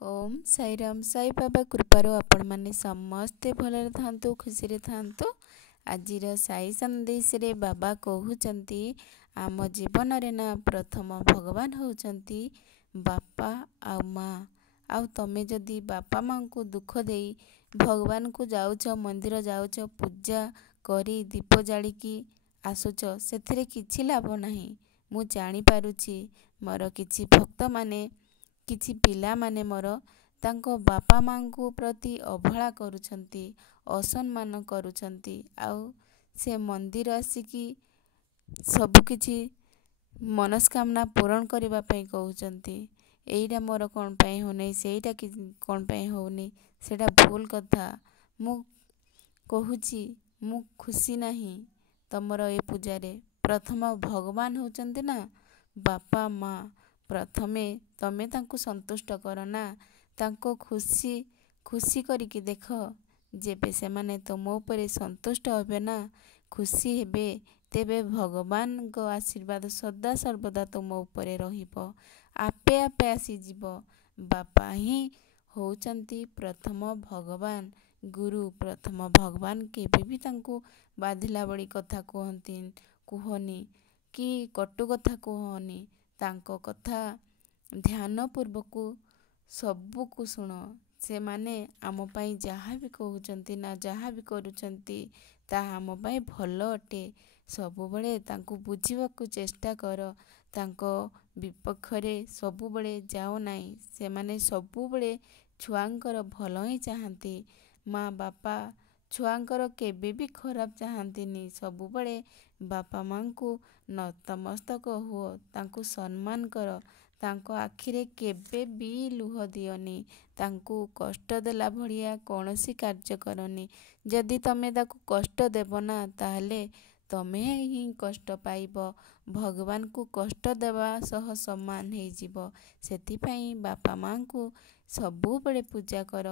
ओम साईराम साई बाबा कृपारू आपण माने समस्ते भलरे थांतु खुशी थांतु। आजिर साई संदेश रे बाबा कहउचंती आम जीवन रे ना प्रथम भगवान होउचंती बापा आ माँ। आउ तमे जदि बापा माँ को दुख देई भगवान को जाउच मंदिर जाउच पूजा करी दीप जालिकी आसुच सेथिरे किछि लाभ नाही। मु जानी पारुछि मोर किछि भक्त माने किछि पिला माने मोर तांको बापा माँ को प्रति अवहेला करुछंती असम्मान करुछंती। आउ से मंदिर आसिकी सब किछि मनस्कामना पूरण करबा पई कहउचंती एइडा मोर कोन पई होनै सेइडा कोन पई होउनी सेडा भूल कथा। मु कहूची मु खुशी नाही तमर ए पूजारे प्रथम भगवान होउचंती ना बापा माँ। प्रथमे तमे तांको संतुष्ट कर ना तांको खुशी करिकी देख जेबे से माने तुम ऊपर संतुष्ट होबे ना खुशी हेबे तेबे भगवान को आशीर्वाद सदा सर्वदा तुम ऊपर रहिबो आपे आपे आसी जीवो। बापा ही होउचंती प्रथम भगवान गुरु प्रथम भगवान केबे भी तांको बाधिला बड़ी कथा कुहनी कि कटु कथा कुहनी तांको कथा ध्यान पूर्वक सबू को शुण। से माने आम पाई जहाँ भी कहउचंती ना जहाँ भी करुचंती ताहा आम पाई भल अटे। सबुबले तांको बुझिबाकू चेष्टा कर तांको विपक्षरे सबुबले जाओ नाही। से माने सबुबले छुआंकर भल ही चाहंती। माँ बापा छुआंकर केबे भी खराब चाहंतीनी। सबुबले बापा माँ को नतमस्तक हुओ तांको सम्मान कर तांको आखिरे केबे भी लुह दियोनी तांको कष्ट देला भलिया कौनसी कार्य करनी। जदि तमे ताको कष्ट देब ना ताहले तमे ही कष्ट पाइब भगवान को कष्ट देवा सह समान हे जीवो। सेथिपाई बापा माँ को सबुबले पूजा कर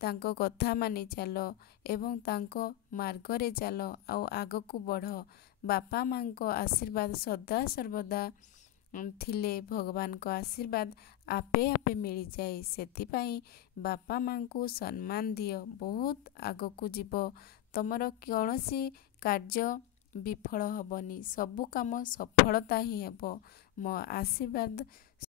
तांको कथा मानि चालो एवं तांको मार्गरे चालो आउ आगकू बढ़। बापा माँ को आशीर्वाद सदा सर्वदा थिले भगवान को आशीर्वाद आपे आपे मिल जाए। सेथिपाई बापा माँ को सम्मान दियो बहुत आगकू जीवो। तमर कौनसी कार्य विफल हबनी सबु काम सफलता ही हेबो। मो आशीर्वाद